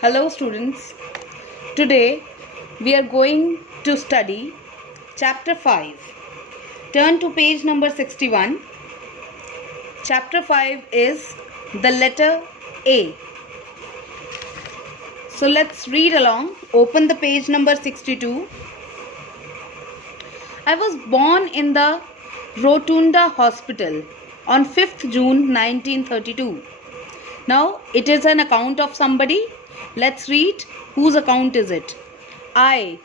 Hello students, today we are going to study chapter 5. Turn to page number 61. Chapter 5 is the letter A. So let's read along. Open the page number 62. I was born in the Rotunda Hospital on 5th June 1932. Now it is an account of somebody. Let's read whose account is it. I.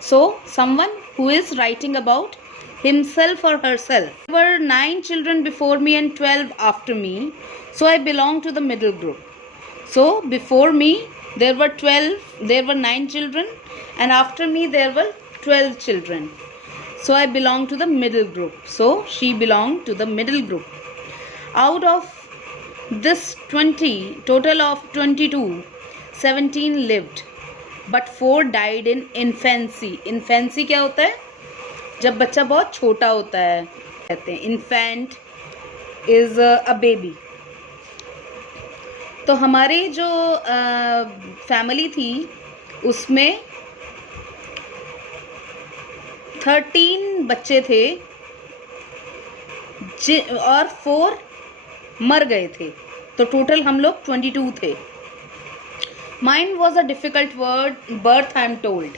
So someone who is writing about himself or herself. There were 9 children before me and 12 after me. So I belong to the middle group. So before me there were 9 children, and after me there were 12 children. So I belong to the middle group. So she belonged to the middle group. Out of this 20, total of 22, 17 lived, but 4 died in infancy. Infancy क्या होता है? जब बच्चा बहुत छोटा होता है कहते हैं. Infant is a baby. तो हमारी जो फैमिली थी उसमें 13 बच्चे थे और 4 मर गए थे, तो टोटल हम लोग 22 थे. Mind was a difficult birth I am told.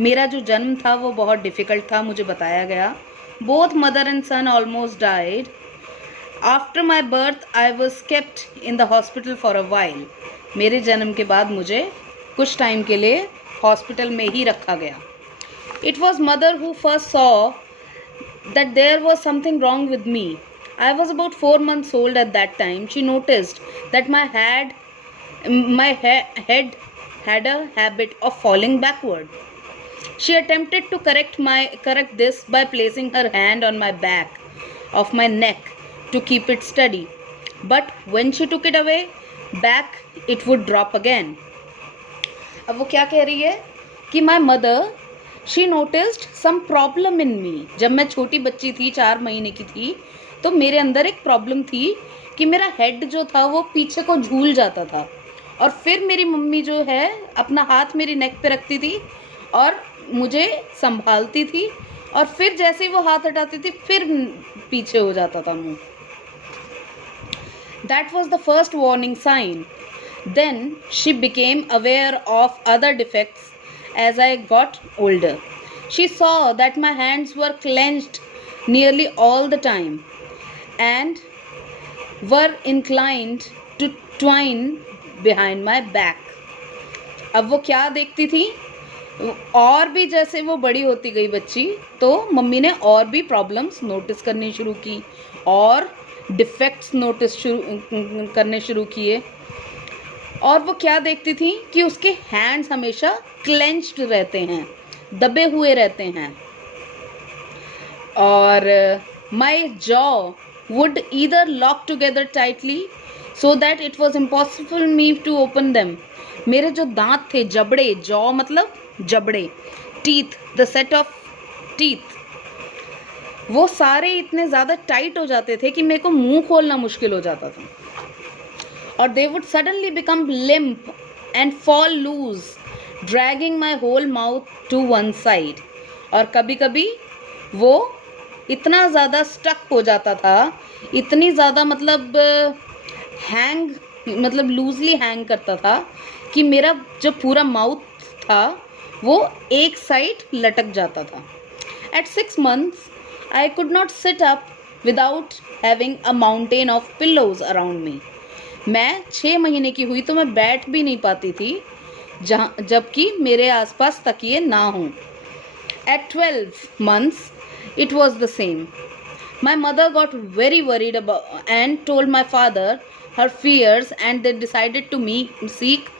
मेरा जो जन्म था वो बहुत डिफ़िकल्ट था, मुझे बताया गया. Both mother and son almost died. After my birth I was kept in the hospital for a while. मेरे जन्म के बाद मुझे कुछ टाइम के लिए हॉस्पिटल में ही रखा गया. It was mother who first saw that there was something wrong with me. I was about 4 months old at that time. She noticed that my head had a habit of falling backward. She attempted to correct this by placing her hand on my back of my neck to keep it steady. But when she took it away, back it would drop again. अब वो क्या कह रही है कि my mother she noticed some problem in me. जब मैं छोटी बच्ची थी, 4 महीने की थी, तो मेरे अंदर एक प्रॉब्लम थी कि मेरा हेड जो था वो पीछे को झूल जाता था, और फिर मेरी मम्मी जो है अपना हाथ मेरी नेक पे रखती थी और मुझे संभालती थी, और फिर जैसे ही वो हाथ हटाती थी फिर पीछे हो जाता था मुंह. That was the first warning sign. Then she became aware of other defects as I got older. She saw that my hands were clenched nearly all the time and were inclined to twine behind my back. अब वो क्या देखती थी, और भी जैसे वो बड़ी होती गई बच्ची, तो मम्मी ने और भी प्रॉब्लम्स नोटिस करनी शुरू की और डिफेक्ट्स नोटिस करने शुरू किए. और वो क्या देखती थी कि उसके हैंड्स हमेशा क्लेंच्ड रहते हैं, दबे हुए रहते हैं, और माई jaw would either lock together tightly so that it was impossible me to open them. मेरे जो दांत थे, जबड़े, जॉ मतलब जबड़े, teeth, the set of teeth, वो सारे इतने ज़्यादा टाइट हो जाते थे कि मेरे को मुंह खोलना मुश्किल हो जाता था. और they would suddenly become limp and fall loose, dragging my whole mouth to one side. और कभी कभी वो इतना ज़्यादा स्टक हो जाता था, इतनी ज़्यादा मतलब लूजली हैंग करता था कि मेरा जो पूरा माउथ था वो एक साइड लटक जाता था. At 6 months I could not sit up without having a mountain of pillows around me. मैं 6 महीने की हुई तो मैं बैठ भी नहीं पाती थी जबकि मेरे आसपास तकिए ना हों. At 12 months it was the same. My mother got very worried about and told my father her fears, and they decided to seek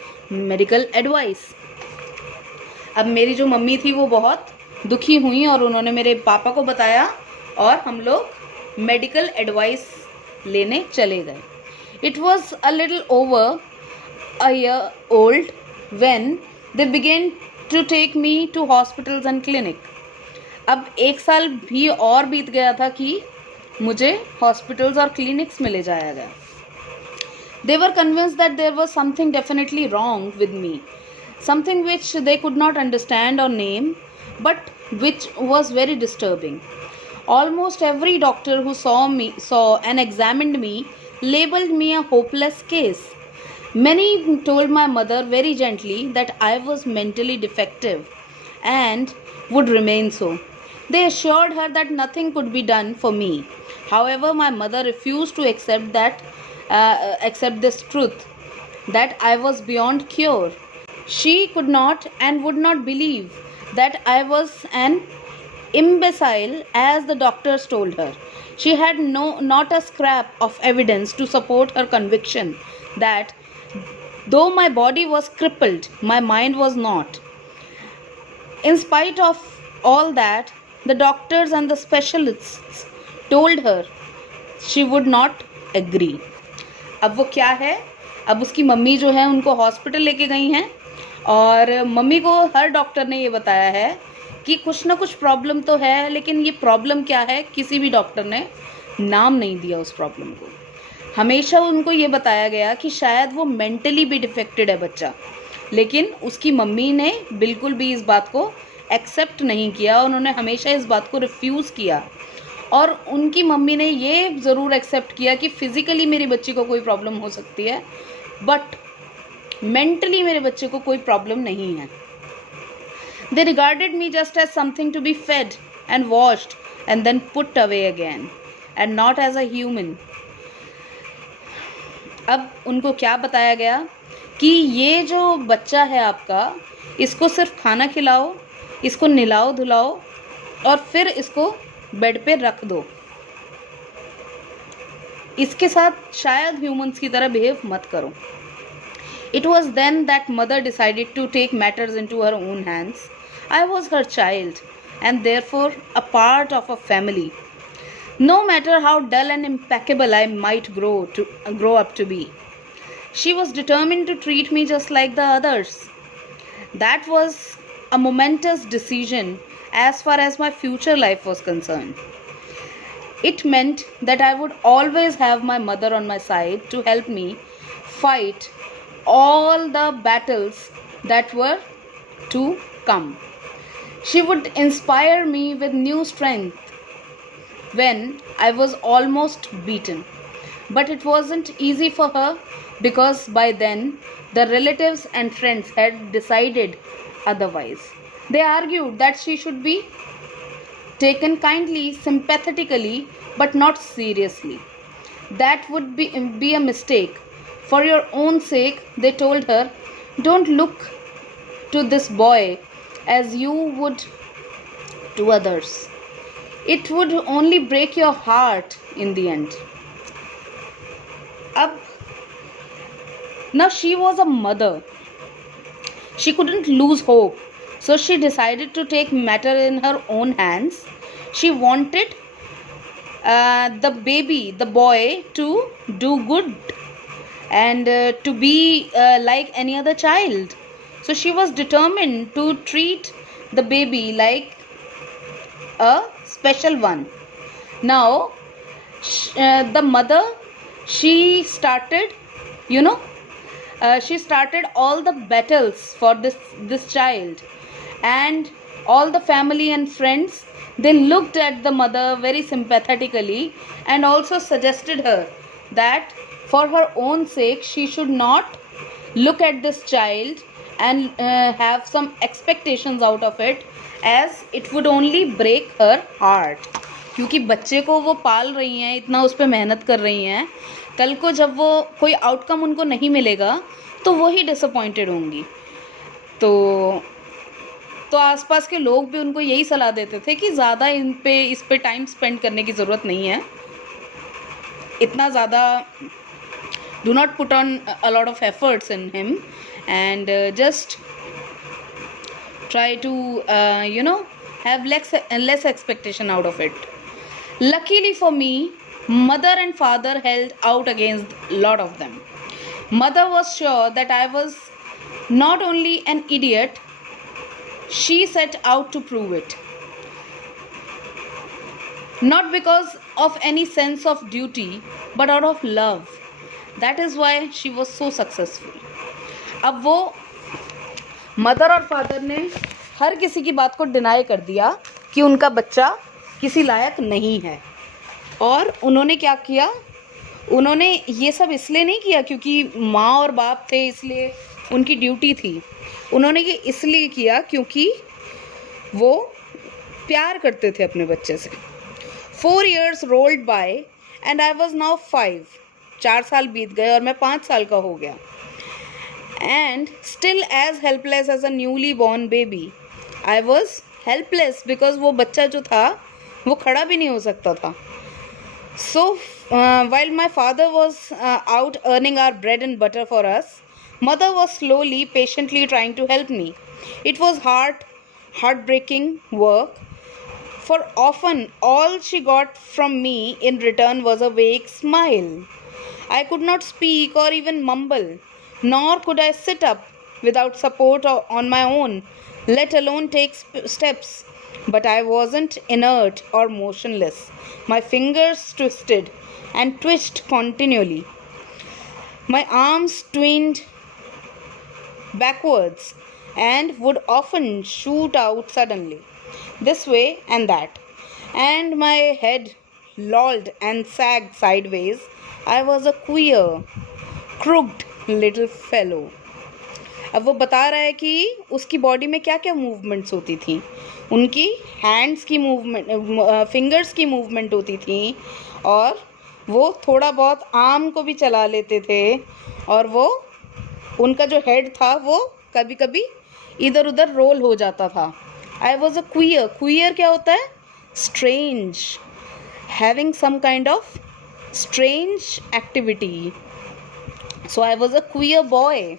medical advice. अब मेरी जो मम्मी थी वो बहुत दुखी हुई और उन्होंने मेरे पापा को बताया और हम लोग मेडिकल एडवाइस लेने चले गए. It was a little over a year old when they began to take me to hospitals and clinic. अब 1 साल भी और बीत गया था कि मुझे हॉस्पिटल्स और क्लिनिक्स में ले जाया गया. They were convinced that there was something definitely wrong with me, something which they could not understand or name, but which was very disturbing. Almost every doctor who saw and examined me labeled me a hopeless case. Many told my mother very gently that I was mentally defective and would remain so. They assured her that nothing could be done for me. However, my mother refused to accept this truth, that I was beyond cure. She could not and would not believe that I was an imbecile, as the doctors told her. She had not a scrap of evidence to support her conviction that though my body was crippled, my mind was not. In spite of all that, the doctors and the specialists told her, she would not agree. अब वो क्या है, अब उसकी mummy जो है उनको hospital लेके गई हैं और मम्मी को हर डॉक्टर ने ये बताया है कि कुछ ना कुछ प्रॉब्लम तो है, लेकिन ये प्रॉब्लम क्या है किसी भी डॉक्टर ने नाम नहीं दिया उस प्रॉब्लम को। हमेशा उनको ये बताया गया कि शायद वो मेंटली भी डिफेक्टेड है बच्चा, लेकिन उसकी मम्मी ने बिल्कुल भी इस बात को एक्सेप्ट नहीं किया। उन्होंने हमेशा इस बात को रिफ्यूज़ किया और उनकी मम्मी ने ये ज़रूर एक्सेप्ट किया कि फ़िज़िकली मेरी बच्ची को कोई प्रॉब्लम हो सकती है, बट मेंटली मेरे बच्चे को कोई प्रॉब्लम नहीं है। They regarded me just as something to be fed and washed and then put away again, and not as a human. अब उनको क्या बताया गया कि ये जो बच्चा है आपका, इसको सिर्फ खाना खिलाओ, इसको नहलाओ धुलाओ और फिर इसको बेड पे रख दो, इसके साथ शायद ह्यूमंस की तरह बिहेव मत करो। It was then that mother decided to take matters into her own hands. I was her child and therefore a part of a family. No matter how dull and impeccable I might grow up to be, she was determined to treat me just like the others. That was a momentous decision as far as my future life was concerned. It meant that I would always have my mother on my side to help me fight all the battles that were to come. She would inspire me with new strength when I was almost beaten. But it wasn't easy for her because by then the relatives and friends had decided otherwise. They argued that she should be taken kindly, sympathetically, but not seriously. That would be a mistake. For your own sake, they told her, don't look to this boy as you would to others. It would only break your heart in the end. Now she was a mother. She couldn't lose hope. So she decided to take matter in her own hands. She wanted the boy, to do good and to be like any other child. So she was determined to treat the baby like a special one. Now the mother, she started all the battles for this child, and all the family and friends, they looked at the mother very sympathetically and also suggested her that for her own sake she should not look at this child and have some expectations out of it, as it would only break her heart. क्योंकि बच्चे को वो पाल रही हैं, इतना उस पर मेहनत कर रही हैं, कल को जब वो कोई आउटकम उनको नहीं मिलेगा तो वो ही डिसअपॉइंटेड होंगी। तो आसपास के लोग भी उनको यही सलाह देते थे कि ज़्यादा इस पे टाइम स्पेंड करने की ज़रूरत नहीं है, इतना ज़्यादा do not put on a lot of efforts in him, and just try to have less expectation out of it. Luckily for me, mother and father held out against a lot of them. Mother was sure that I was not only an idiot, she set out to prove it. Not because of any sense of duty, but out of love. That is why she was so successful. अब वो mother और father ने हर किसी की बात को deny कर दिया कि उनका बच्चा किसी लायक नहीं है. और उन्होंने क्या किया, उन्होंने ये सब इसलिए नहीं किया क्योंकि माँ और बाप थे इसलिए उनकी ड्यूटी थी. उन्होंने ये इसलिए किया क्योंकि वो प्यार करते थे अपने बच्चे से. 4 years rolled by and I was now 5. 4 साल बीत गए और मैं 5 साल का हो गया. And still as helpless as a newly born baby. I was helpless because वो बच्चा जो था वो खड़ा भी नहीं हो सकता था. So while my father was out earning our bread and butter for us, mother was slowly, patiently trying to help me. It was heartbreaking work, for often all she got from me in return was a vague smile. I could not speak or even mumble, nor could I sit up without support on my own, let alone take steps. But I wasn't inert or motionless. My fingers twisted and twitched continually. My arms twined backwards and would often shoot out suddenly, this way and that, and my head lolled and sagged sideways. I was a queer, crooked little fellow. अब वो बता रहा है कि उसकी body में क्या क्या मूवमेंट्स होती थी. उनकी हैंड्स की मूवमेंट, फिंगर्स की मूवमेंट होती थी, और वो थोड़ा बहुत आर्म को भी चला लेते थे, और वो उनका जो हेड था वो कभी कभी इधर उधर रोल हो जाता था. I was a queer. Queer क्या होता है? Strange, having some kind of strange activity. So I was a queer boy.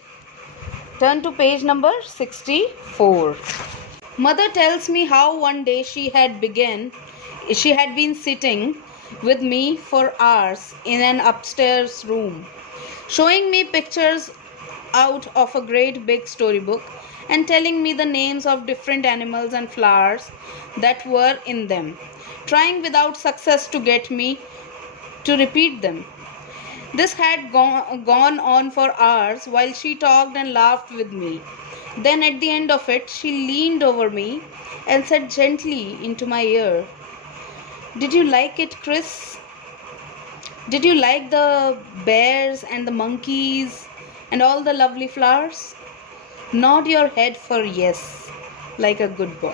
Turn to page number 64. Mother tells me how one day she had been sitting with me for hours in an upstairs room, showing me pictures out of a great big storybook and telling me the names of different animals and flowers that were in them, trying without success to get me to repeat them. This had gone on for hours while she talked and laughed with me. Then at the end of it, she leaned over me and said gently into my ear, "Did you like it, Chris? Did you like the bears and the monkeys and all the lovely flowers? Nod your head for yes, like a good boy."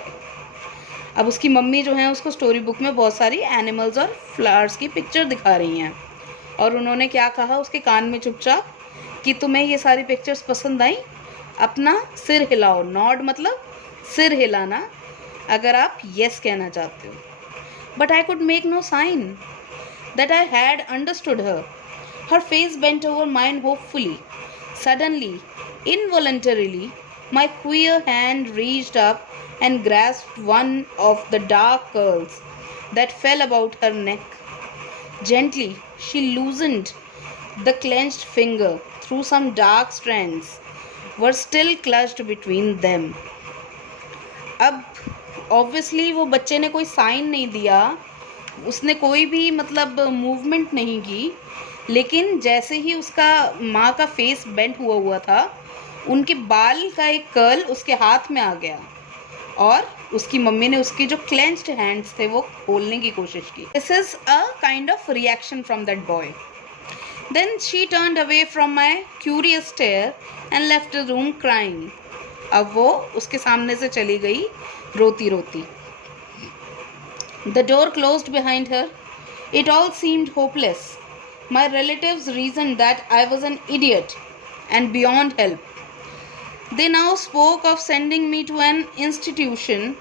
अब उसकी mummy जो है उसको story book में बहुत सारी animals और flowers की पिक्चर दिखा रही हैं, और उन्होंने क्या कहा उसके कान में चुपचाप कि तुम्हें ये सारी पिक्चर्स पसंद आई, अपना सिर हिलाओ. नॉड मतलब सिर हिलाना अगर आप येस कहना चाहते हो. But I could make no sign that I had understood her. Her face bent over mine hopefully. Suddenly, involuntarily, my queer hand reached up and grasped one of the dark curls that fell about her neck. Gently, she loosened the clenched finger through some dark strands were still clutched between them. अब obviously वो बच्चे ने कोई sign नहीं दिया, उसने कोई भी मतलब मूवमेंट नहीं की, लेकिन जैसे ही उसका माँ का फेस बेंट हुआ था, उनके बाल का एक कर्ल उसके हाथ में आ गया, और उसकी मम्मी ने उसके जो क्लेंच्ड हैंड्स थे वो खोलने की कोशिश की. This is a kind of reaction from that boy. Then she turned away from my curious stare and left the room crying. अब वो उसके सामने से चली गई रोती रोती. The door closed behind her. It all seemed hopeless. My relatives reasoned that I was an idiot and beyond help. They now spoke of sending me to an institution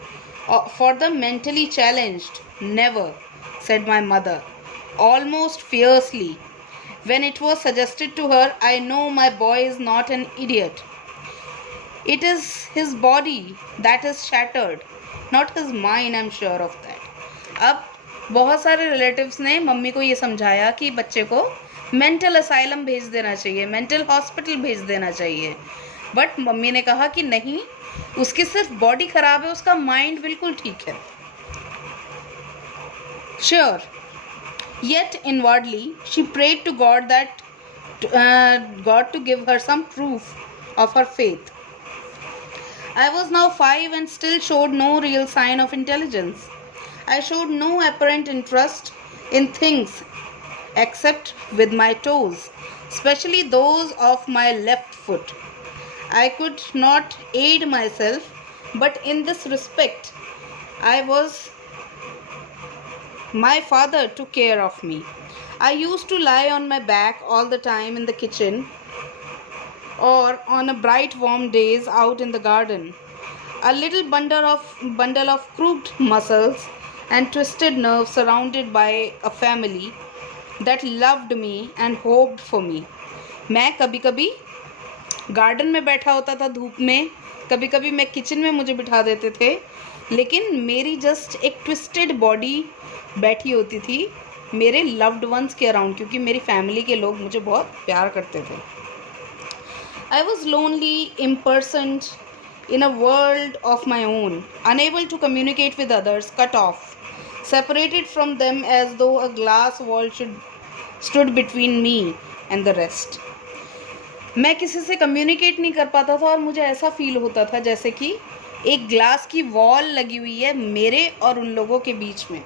for the mentally challenged. Never, said my mother, almost fiercely. When it was suggested to her, I know my boy is not an idiot. It is his body that is shattered, not his mind, I'm sure of that. अब बहुत सारे relatives ने mummy को ये समझाया कि बच्चे को मेंटल असाइलम भेज देना चाहिए, मेंटल हॉस्पिटल भेज देना चाहिए, बट मम्मी ने कहा कि नहीं, उसकी सिर्फ बॉडी खराब है, उसका माइंड बिल्कुल ठीक है. Sure, yet inwardly she prayed to God that God to give her some proof of her faith. I was now 5 and still showed no real sign of intelligence. I showed no apparent interest in things except with my toes, especially those of my left foot. I could not aid myself, but in this respect, my father took care of me. I used to lie on my back all the time in the kitchen or on a bright warm days out in the garden. A little bundle of crooked muscles and twisted nerves surrounded by a family that loved me and hoped for me. मैं कभी कभी garden में बैठा होता था धूप में, कभी कभी मैं किचन में मुझे बिठा देते थे, लेकिन मेरी जस्ट एक ट्विस्टेड बॉडी बैठी होती थी मेरे लव्ड वंस के अराउंड, क्योंकि मेरी फैमिली के लोग मुझे बहुत प्यार करते थे. I was lonely, imprisoned in a world of my own, unable to communicate with others, cut off, separated from them as though a glass wall stood between me and the rest. मैं किसी से communicate नहीं कर पाता था और मुझे ऐसा फील होता था जैसे कि एक ग्लास की वॉल लगी हुई है मेरे और उन लोगों के बीच में.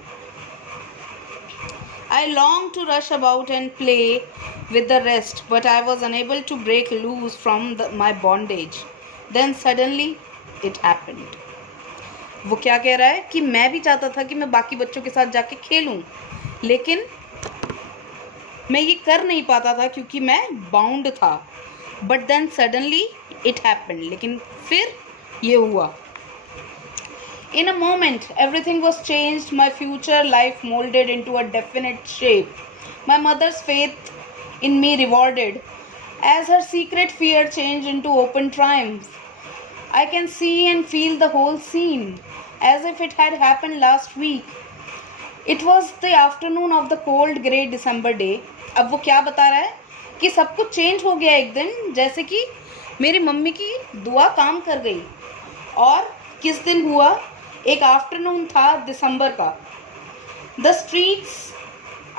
I longed to rush about and play with the rest, but I was unable to break loose from my bondage. Then suddenly it happened. वो क्या कह रहा है कि मैं भी चाहता था कि मैं बाकी बच्चों के साथ जाके खेलूं, लेकिन मैं ये कर नहीं पाता था क्योंकि मैं बाउंड था. But then suddenly it happened. लेकिन फिर ये हुआ. In a moment, everything was changed, my future life molded into a definite shape. My mother's faith in me rewarded, as her secret fear changed into open triumph. I can see and feel the whole scene, as if it had happened last week. It was the afternoon of the cold grey December day. अब वो क्या बता रहा है कि सब कुछ change हो गया एक दिन, जैसे कि मेरी मम्मी की दुआ काम कर गई. और किस दिन हुआ? एक आफ्टरनून था दिसंबर का. The streets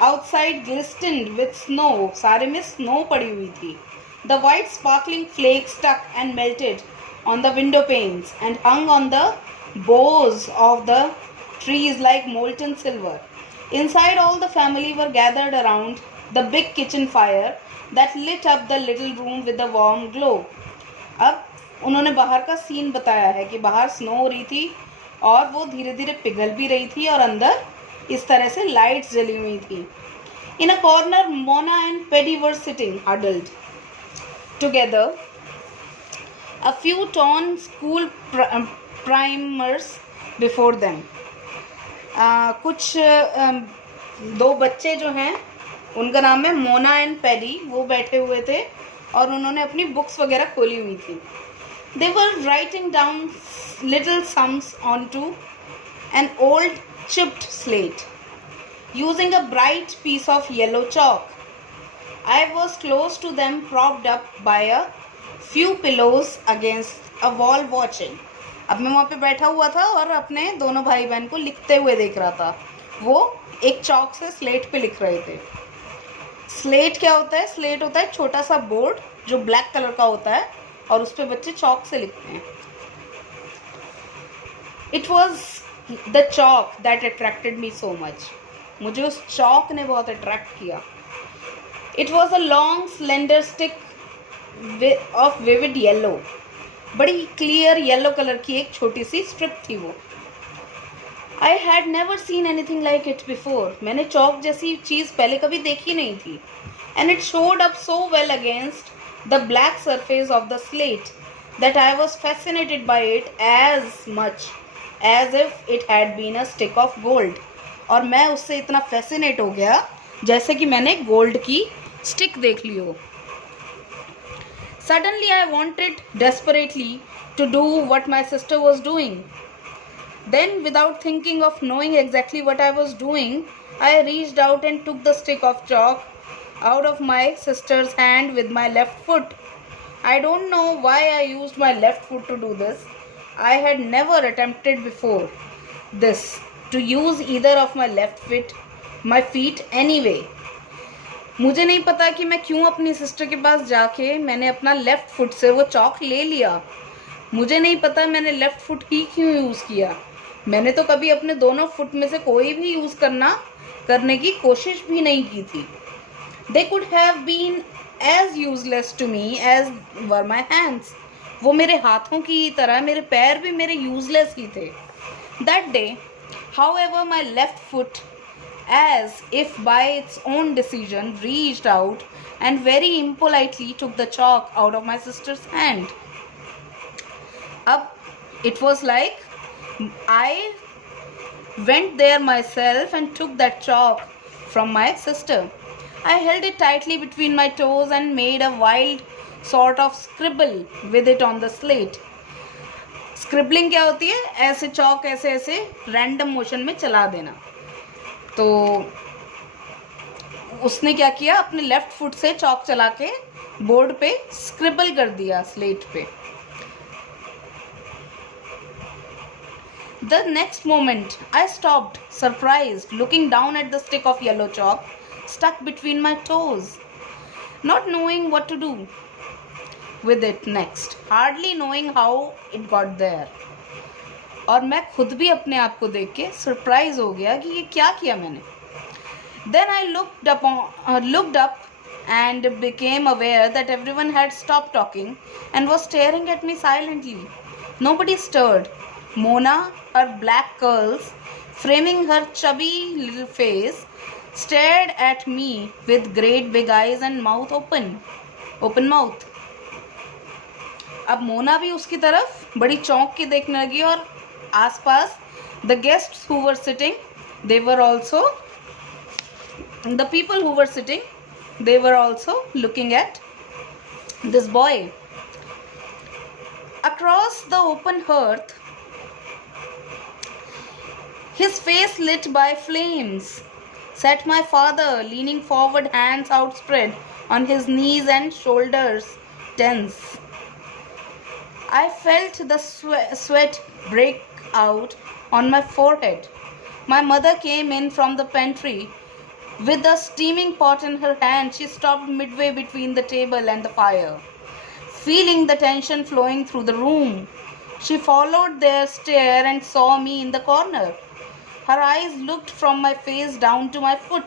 outside glistened with snow. सारे में स्नो पड़ी हुई थी. The white sparkling flake stuck and melted on the window panes and hung on the boughs of the trees like molten silver. Inside, all the family were gathered around the big kitchen fire that lit up the little room with a warm glow. अब उन्होंने बाहर का scene बताया है कि बाहर snow हो रही थी और वो धीरे धीरे पिघल भी रही थी और अंदर इस तरह से लाइट्स जली हुई थी. In a corner, Mona and Paddy were sitting huddled together. A few torn school primers before them. कुछ दो बच्चे जो हैं उनका नाम है मोना एंड पैडी, वो बैठे हुए थे और उन्होंने अपनी बुक्स वगैरह खोली हुई थी. They were writing down little sums onto an old chipped slate using a bright piece of yellow chalk. I was close to them, propped up by a few pillows against a wall watching. अब मैं वहाँ पे बैठा हुआ था और अपने दोनों भाई बहन को लिखते हुए देख रहा था. वो एक चौक से स्लेट पे लिख रहे थे. स्लेट क्या होता है? स्लेट होता है छोटा सा बोर्ड जो ब्लैक कलर का होता है और उस पे बच्चे चौक से लिखते हैं. It was the chalk that attracted me so much. मुझे उस चौक ने बहुत अट्रैक्ट किया. It was a long slender stick of vivid yellow. बड़ी क्लियर येलो कलर की एक छोटी सी स्ट्रिप थी वो. I had never seen anything like it before. मैंने चौक जैसी चीज़ पहले कभी देखी नहीं थी. And it showed up so well against the black surface of the slate that I was fascinated by it as much as if it had been a stick of gold. और मैं उससे इतना fascinate हो गया जैसे कि मैंने gold की स्टिक देख ली हो. Suddenly I wanted desperately to do what my sister was doing. Then, without thinking of knowing exactly what I was doing, I reached out and took the stick of chalk out of my sister's hand with my left foot. I don't know why I used my left foot to do this. I had never attempted before this, to use either of my left feet, my feet anyway. मुझे नहीं पता कि मैं क्यों अपनी sister के पास जाके मैंने अपना लेफ्ट फुट से वो चॉक ले लिया। मुझे नहीं पता मैंने लेफ्ट फुट ही क्यों यूज़ किया। मैंने तो कभी अपने दोनों फुट में से कोई भी यूज़ करने की कोशिश भी नहीं की थी। They could have been as useless to me as were my hands. वो मेरे हाथों की तरह मेरे पैर भी मेरे useless ही थे। That day, however, my left foot, as if by its own decision, reached out and very impolitely took the chalk out of my sister's hand. Up, it was like I went there myself and took that chalk from my sister. I held it tightly between my toes and made a wild sort of scribble with it on the slate. Scribbling क्या होती है? ऐसे चौक ऐसे ऐसे random motion में चला देना। तो उसने क्या किया, अपने लेफ्ट फुट से चौक चला के बोर्ड पे स्क्रिबल कर दिया स्लेट पे। The next moment I stopped, surprised, looking down at the stick of yellow chalk stuck between my toes, not knowing what to do with it next, hardly knowing how it got there. और मैं खुद भी अपने आप को देख के surprise हो गया कि ये क्या किया मैंने। Then I looked up and became aware that everyone had stopped talking and was staring at me silently. Nobody stirred. Mona, her black curls framing her chubby little face, stared at me with great big eyes and mouth open mouth. अब मोना भी उसकी तरफ बड़ी चौंक के देखने लगी और आसपास the guests who were sitting, they were also, the people who were sitting, they were also looking at this boy. Across the open hearth, his face lit by flames, sat my father, leaning forward, hands outspread on his knees and shoulders tense. I felt the sweat break out on my forehead. My mother came in from the pantry with a steaming pot in her hand. She stopped midway between the table and the fire, feeling the tension flowing through the room. She followed their stare and saw me in the corner. Her eyes looked from my face down to my foot,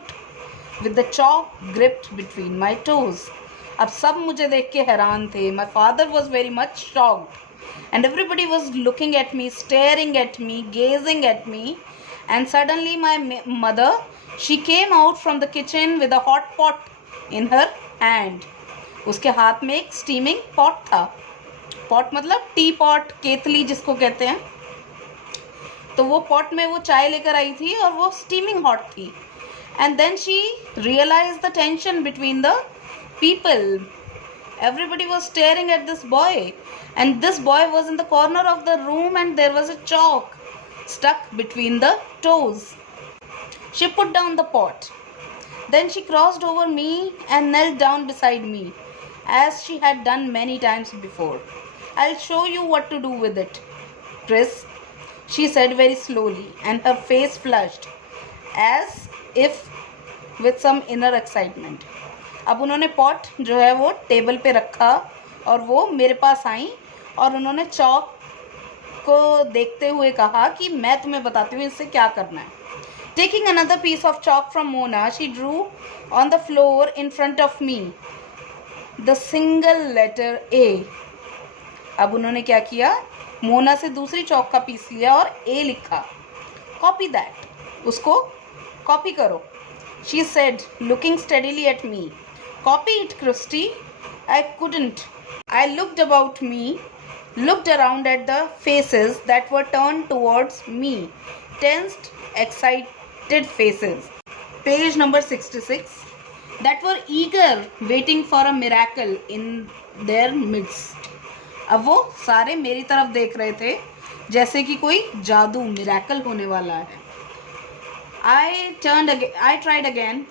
with the chalk gripped between my toes. अब सब मुझे देख के हैरान थे. My father was very much shocked, and everybody was looking at me, staring at me, gazing at me. And suddenly my mother, she came out from the kitchen with a hot pot in her hand. उसके हाथ में एक steaming pot था. pot मतलब T pot, केतली जिसको कहते हैं. तो वो पॉट में वो चाय लेकर आई थी और वो स्टीमिंग हॉट थी. And then she realize the tension between the people. Everybody was staring at this boy, and this boy was in the corner of the room and there was a chalk stuck between the toes. She put down the pot. Then she crossed over me and knelt down beside me, as she had done many times before. I'll show you what to do with it, Pris, she said very slowly, and her face flushed as if with some inner excitement. अब उन्होंने pot जो है वो table पे रखा और वो मेरे पास आई और उन्होंने चॉक को देखते हुए कहा कि मैं तुम्हें बताती हूँ इससे क्या करना है. Taking another piece of chalk from Mona, she drew on the floor in front of me the single letter A. अब उन्होंने क्या किया, मोना से दूसरी चौक का पीस लिया और ए लिखा. Copy that. उसको कॉपी करो. She said, looking steadily at me. Copy it, Christy. I couldn't. I looked about me, looked around at the faces that were turned towards me. Tensed, excited faces. Page number 66. That were eager, waiting for a miracle in their midst. अब वो सारे मेरी तरफ देख रहे थे जैसे कि कोई जादू मिरेकल होने वाला है. I tried again.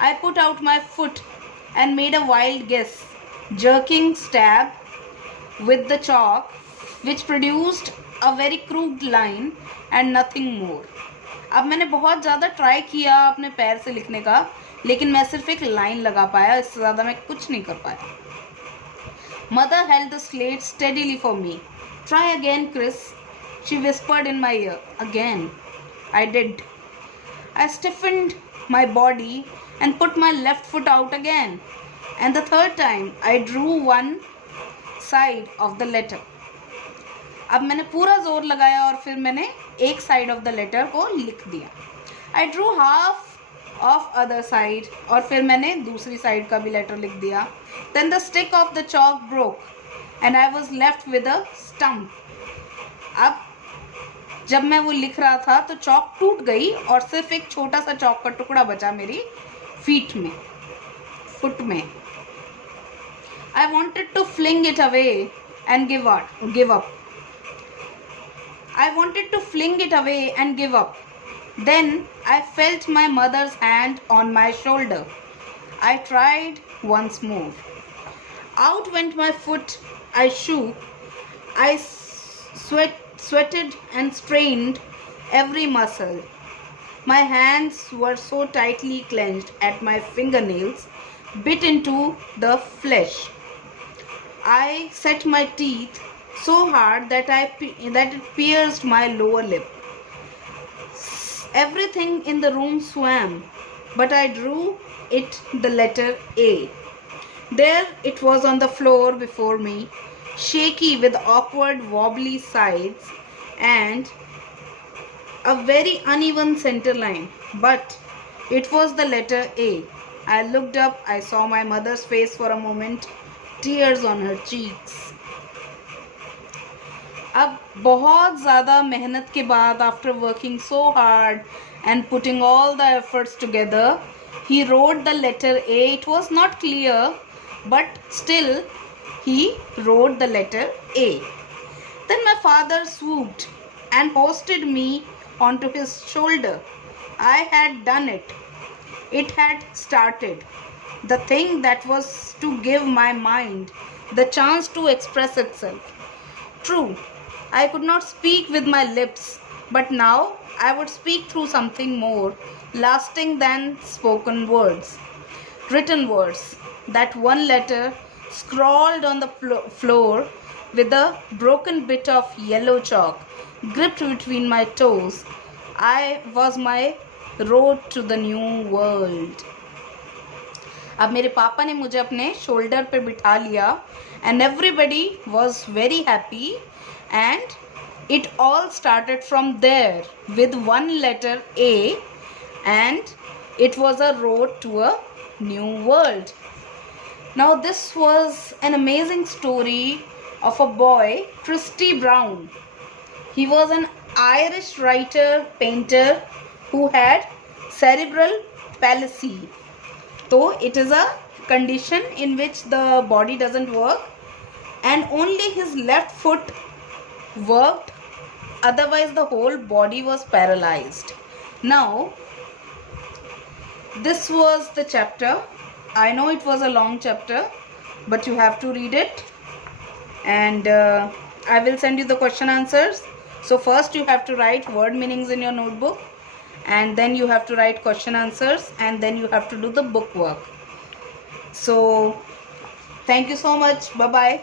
I put out my foot and made a wild guess, jerking stab with the chalk, which produced a very crude line and nothing more. अब मैंने बहुत ज़्यादा ट्राई किया अपने पैर से लिखने का, लेकिन मैं सिर्फ एक लाइन लगा पाया, इससे ज़्यादा मैं कुछ नहीं कर पाया. Mother held the slate steadily for me. Try again, Chris, she whispered in my ear. Again. I did. I stiffened my body and put my left foot out again. And the third time, I drew one side of the letter. अब मैंने पूरा जोर लगाया और फिर मैंने एक side of the letter को लिख दिया. I drew half of other side और फिर मैंने दूसरी साइड का भी लेटर लिख दिया. Then the stick of the chalk broke and I was left with a stump. अब जब मैं वो लिख रहा था तो चॉक टूट गई और सिर्फ एक छोटा सा चॉक का टुकड़ा बचा मेरी फुट में. I wanted to fling it away and give up. I wanted to fling it away and give up. Then I felt my mother's hand on my shoulder. I tried once more. Out went my foot. I shook. I sweated and strained every muscle. My hands were so tightly clenched at my fingernails, bit into the flesh. I set my teeth so hard that it pierced my lower lip. Everything in the room swam, but I drew it the letter A. There it was on the floor before me, shaky with awkward wobbly sides and a very uneven center line, but it was the letter A. I looked up. I saw my mother's face for a moment, tears on her cheeks. अब बहुत ज़्यादा मेहनत के बाद, after working so hard and putting all the efforts together, he wrote the letter A. It was not clear, but still he wrote the letter A. Then my father swooped and hoisted me onto his shoulder. I had done it. It had started. The thing that was to give my mind the chance to express itself. True, I could not speak with my lips, but now I would speak through something more lasting than spoken words. Written words. That one letter scrawled on the floor with a broken bit of yellow chalk gripped between my toes. Was my road to the new world. अब मेरे पापा ने मुझे अपने shoulder पे बिठा लिया and everybody was very happy and it all started from there with one letter A and it was a road to a new world. Now this was an amazing story of a boy, Christy Brown. He was an Irish writer, painter who had cerebral palsy. So it is a condition in which the body doesn't work and only his left foot worked, otherwise the whole body was paralyzed. Now this was the chapter. I know it was a long chapter, but you have to read it and I will send you the question answers. So first you have to write word meanings in your notebook and then you have to write question answers and then you have to do the book work. So thank you so much. Bye bye.